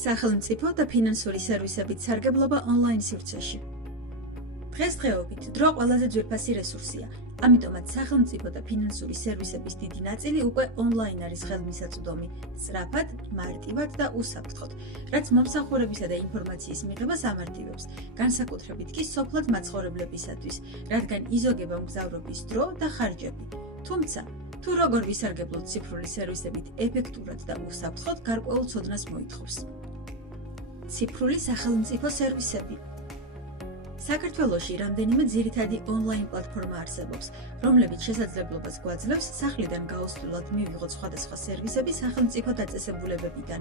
სახელმწიფო და ფინანსური სერვისებით სარგებლობა ონლაინ სივრცეში. დღესდღეობით დრო ყველაზე ძვირფასი რესურსია, ამიტომაც სახელმწიფო და ფინანსური სერვისების დიდი ნაწილი უკვე ონლაინ არის ხელმისაწვდომი, სწრაფად, მარტივად და უსაფრთხოდ, რაც მომსახურებისა და ინფორმაციის მიღებას ამარტივებს, განსაკუთრებით კი სოფლად მაცხოვრებლებისათვის, რადგან იზოგება მგზავრობის დრო და ხარჯები. თუმცა, თუ როგორ ვისარგებლოთ ციფრული სერვისებით ეფექტურად და უსაფრთხოდ, გარკვეულ ცოდნას მოითხოვს. ციფრული სახელმწიფო სერვისები. საქართველოში რამდენიმე ძირითადი ონლაინ პლატფორმა არსებობს, რომლებიც შესაძლებლობას გვაძლევს სახლიდან გაუსვლელად მივიღოთ სხვადასხვა სერვისები სახელმწიფო დაწესებულებებიდან.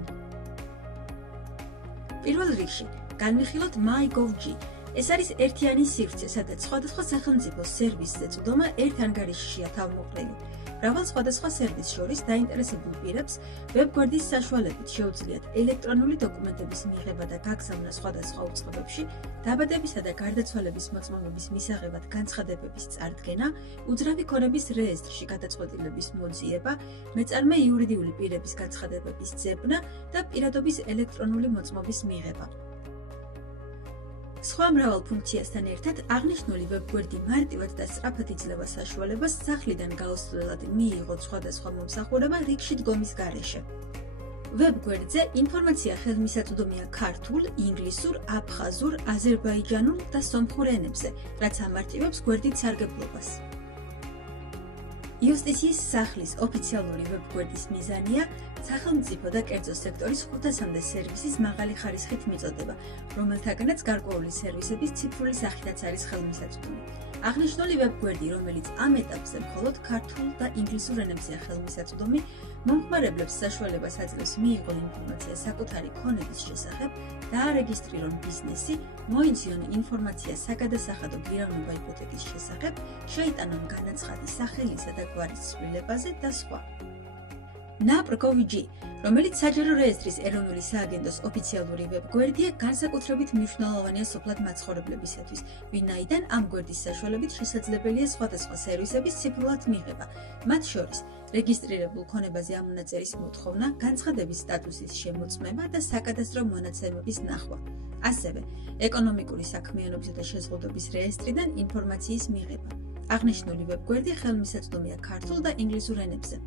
პირველ რიგში, განვიხილოთ MyGov.g. ეს არის ერთიანი სივრცე, სადაც სხვადასხვა სახელმწიფო სერვისზე წვდომა ერთ ანგარიშშია თავმოყრილი. მრავალ სხვადასხვა სერვისს შორის დაინტერესებულ პირებს ვებგვერდის საშუალებით შეუძლიათ ელექტრონული დოკუმენტების მიღება და გაგზავნა სხვადასხვა უწყებებში, დაბადებისა და გარდაცვალების მოწმობების მისაღებად განცხადებების წარდგენა, უძრავი ქონების რეესტრში გადაწყვეტილების მოძიება, მეწარმე იურიდიული პირების განცხადებების ძებნა და პირადობის ელექტრონული მოწმობის მიღება. სხვა მრავალ ფუნქციასთან ერთად აღნიშნული ვებგვერდი მარტივად და სწრაფად იძლევა საშუალებას სახლიდან გაუსვლელად მიიღოთ სხვადასხვა მომსახურება რიგში დგომის გარეშე. ვებგვერდზე ინფორმაცია ხელმისაწვდომია ქართულ, ინგლისურ, აფხაზურ, აზერბაიჯანულ და სომხურ ენებზე, რაც ამარტივებს გვერდით სარგებლობას. იუსტიციის სახლის ოფიციალური ვებგვერდის მიზანია სახელმწიფო და კერძო სექტორის 500-მდე სერვისის მაღალი ხარისხით მიწოდება, რომელთაგანაც გარკვეული სერვისების ციფრული სახითაც არის ხელმისაწვდომი. აღნიშნული ვებგვერდი, რომელიც ამ ეტაპზე მხოლოდ ქართულ და ინგლისურ ენებზეა ხელმისაწვდომი, მომხმარებლებს საშუალებას აძლევს მიიღონ ინფორმაცია საკუთარი ქონების შესახებ, დაარეგისტრირონ ბიზნესი, მოიძიონ ინფორმაცია საგადასახადო გირავნება იპოთეკის შესახებ, შეიტანონ განაცხადი სახელისა და გვარის ცვლილებაზე და სხვა. NAPR.gov.g, რომელიც საჯარო რეესტრის ეროვნული სააგენტოს ოფიციალური ვებგვერდია, განსაკუთრებით მნიშვნელოვანია სოფლად მაცხოვრებლებისათვის, ვინაიდან ამ გვერდის საშუალებით შესაძლებელია სხვადასხვა სერვისების ციფრულად მიღება, მათ შორის რეგისტრირებულ ქონებაზე ამონაწერის მოთხოვნა, განცხადების სტატუსის შემოწმება და საკადასტრო მონაცემების ნახვა. ასევე, ეკონომიკური საქმიანობისა და შეზღუდვების რეესტრიდან ინფორმაციის მიღება. აღნიშნული ვებგვერდი ხელმისაწვდომია ქართულ და ინგლისურ ენებზე.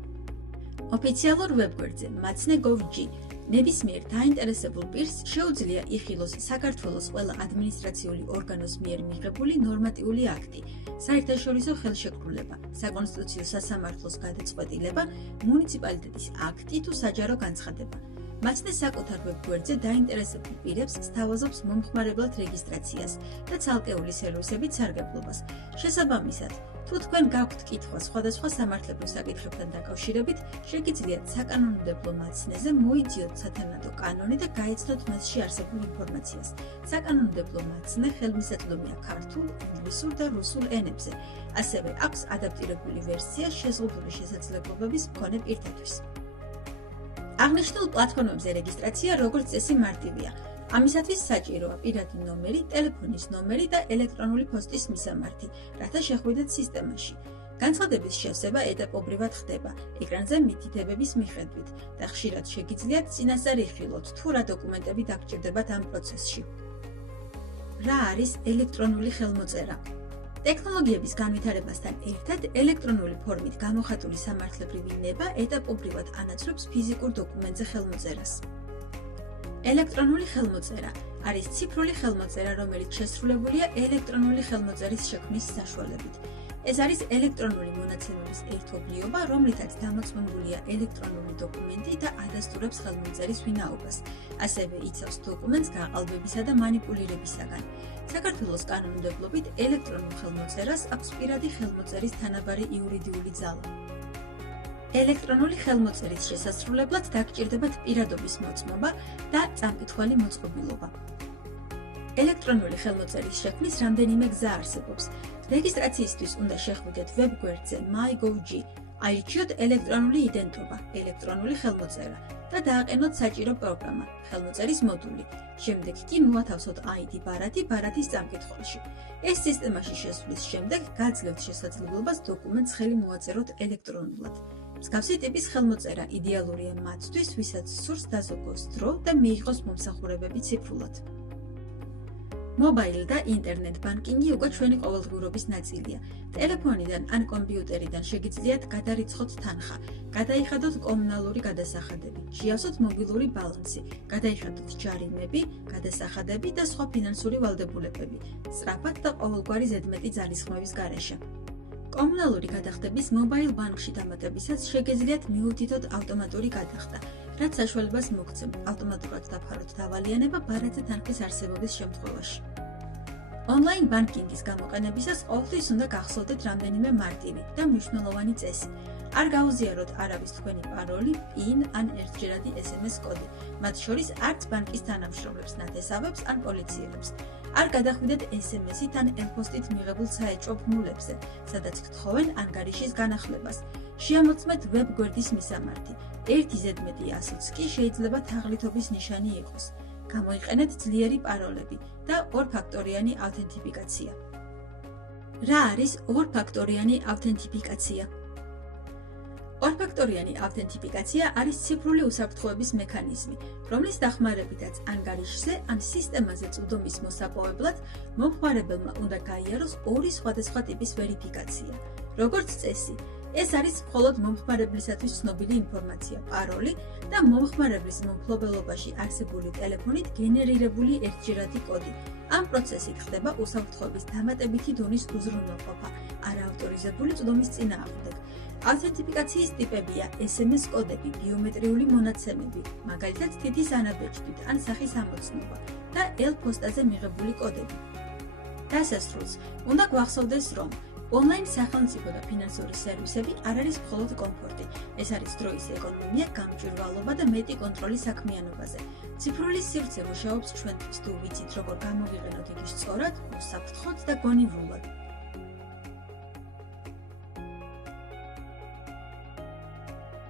ოფიციალურ ვებგვერდზე MACNE.gov.g ნებისმიერ დაინტერესებულ პირს შეუძლია იხილოს საქართველოს ყველა ადმინისტრაციული ორგანოს მიერ მიღებული ნორმატიული აქტი, საერთაშორისო ხელშეკრულება, საკონსტიტუციო სასამართლოს გადაწყვეტილება, მუნიციპალიტეტის აქტი თუ საჯარო განცხადება. MACNE საკუთარ ვებგვერდზე დაინტერესებულ პირებს სთავაზობს მომხმარებლად რეგისტრაციას და ცალკეული სერვისებით სარგებლობას. შესაბამისად, თუ თქვენ გაქვთ კითხვა სხვადასხვა სამართლებრივ საკითხებთან დაკავშირებით, შეგიძლიათ საკანონმდებლო MACNE-ზე მოიძიოთ სათანადო კანონი და გაიცნოთ მასში არსებულ ინფორმაციას. საკანონმდებლო MACNE ხელმისაწვდომია ქართულ, ინგლისურ და რუსულ ენებზე. ასევე აქვს ადაპტირებული ვერსია შეზღუდული შესაძლებლობების მქონე პირთათვის. აღნიშნულ პლატფორმებზე რეგისტრაცია როგორც წესი მარტივია. ამისათვის საჭიროა პირადი ნომერი, ტელეფონის ნომერი და ელექტრონული პოსტის მისამართი, რათა შეხვიდეთ სისტემაში. განცხადების შევსება ეტაპობრივად ხდება, ეკრანზე მითითებების მიხედვით და ხშირად შეგიძლიათ წინასწარ იხილოთ, თუ რა დოკუმენტები დაგჭირდებათ ამ პროცესში. რა არის ელექტრონული ხელმოწერა? ტექნოლოგიების განვითარებასთან ერთად ელექტრონული ფორმით გამოხატული სამართლებრივი ნება ეტაპობრივად ანაცვლებს ფიზიკურ დოკუმენტზე ხელმოწერას. ელექტრონული ხელმოწერა არის ციფრული ხელმოწერა, რომელიც შესრულებულია ელექტრონული ხელმოწერის შექმნის საშუალებით. ეს არის ელექტრონული მონაცემების ერთობლიობა, რომლითაც დამოწმებულია ელექტრონული დოკუმენტი და ადასტურებს ხელმოწერის ვინაობას. ასევე იცავს დოკუმენტს გაყალბებისა და მანიპულირებისაგან. საქართველოს კანონმდებლობით ელექტრონულ ხელმოწერას აქვს პირადი ხელმოწერის თანაბარი იურიდიული ძალა. ელექტრონული ხელმოწერის შესასრულებლად დაგჭირდებათ პირადობის მოწმობა და წამკითხველი მოწყობილობა. ელექტრონული ხელმოწერის შექმნის რამდენიმე გზა არსებობს. რეგისტრაციისთვის უნდა შეხვიდეთ ვებგვერდზე MyGov.g, აირჩიოთ ელექტრონული იდენტობა, ელექტრონული ხელმოწერა და დააყენოთ საჭირო პროგრამა, ხელმოწერის მოდული. შემდეგ კი მოათავსოთ ID ბარათის წამკითხველში. ეს სისტემაში შესვლის შემდეგ გაძლევთ შესაძლებლობას დოკუმენტს ხელი მოაწეროთ ელექტრონულად. მსგავსი ტიპის ხელმოწერა იდეალურია მათთვის, ვისაც სურს დაზოგოს დრო და მიიღოს მომსახურებები ციფრულად. მობაილი და ინტერნეტ ბანკინგი უკვე ჩვენი ყოველდღიურობის ნაწილია. ტელეფონიდან ან კომპიუტერიდან შეგიძლიათ გადარიცხოთ თანხა, გადაიხადოთ კომუნალური გადასახადები, შეავსოთ მობილური ბალანსი, გადაიხადოთ ჯარიმები, გადასახადები და სხვა ფინანსური ვალდებულებები, სწრაფად და ყოველგვარი ზედმეტი ძალისხმევის გარეშე. კომუნალური გადახდების მობაილ ბანკში დამატებისას შეგიძლიათ მიუთითოთ ავტომატური გადახდა, რაც საშუალებას მოგცემთ ავტომატურად დაფაროთ დავალიანება ბარათზე თანხის არსებობის შემთხვევაში. ონლაინ ბანკინგის გამოყენებისას ყოველთვის უნდა გახსოვდეთ რამდენიმე მარტივი და მნიშვნელოვანი წესი. არ გაუზიაროთ არავის თქვენი პაროლი, PIN ან ერთჯერადი SMS კოდი, მათ შორის არც ბანკის თანამშრომლებს, ნათესავებს ან პოლიციელებს. არ გადახვიდეთ SMS-ით ან ელპოსტით მიღებულ საეჭვო ბმულებზე, სადაც გთხოვენ ანგარიშის განახლებას. შეამოწმეთ ვებ გვერდის მისამართი. ერთი ზედმეტი ასოც კი შეიძლება თაღლითობის ნიშანი იყოს. გამოიყენეთ ძლიერი პაროლები და ორფაქტორიანი ავთენტიფიკაცია. რა არის ორფაქტორიანი ავთენტიფიკაცია? ორფაქტორიანი ავთენტიფიკაცია არის ციფრული უსაფრთხოების მექანიზმი, რომლის დახმარებითაც ანგარიშზე ან სისტემაზე წვდომის მოსაპოვებლად მომხმარებელმა უნდა გაიაროს ორი სხვადასხვა ტიპის ვერიფიკაცია. როგორც წესი, ეს არის მხოლოდ მომხმარებლისათვის ცნობილი ინფორმაცია, პაროლი და მომხმარებლის მომხმობელობაში არსებული ტელეფონით გენერირებული ერთჯერადი კოდი. ამ პროცესით ხდება უსაფრთხოების დამატებითი დონის უზრუნველყოფა, არაავტორიზებული წვდომის წინააღმდეგ. ავთენტიფიკაციის ტიპებია SMS კოდები, ბიომეტრიული მონაცემები, მაგალითად თითის ანაბეჭდით ან სახის ამოცნობა და ელ-პოსტაზე მიღებული კოდები. დასასრულს უნდა გვახსოვდეს, რომ ონლაინ სახელმწიფო და ფინანსური სერვისები არ არის მხოლოდ კომფორტი. ეს არის დროის ეკონომია, გამჭვირვალობა და მეტი კონტროლი საქმიანობაზე. ციფრული სივრცე მუშაობს ჩვენთვის თუ ვიცით, როგორ გამოვიყენოთ იგი სწორად, უსაფრთხოდ და გონივრულად.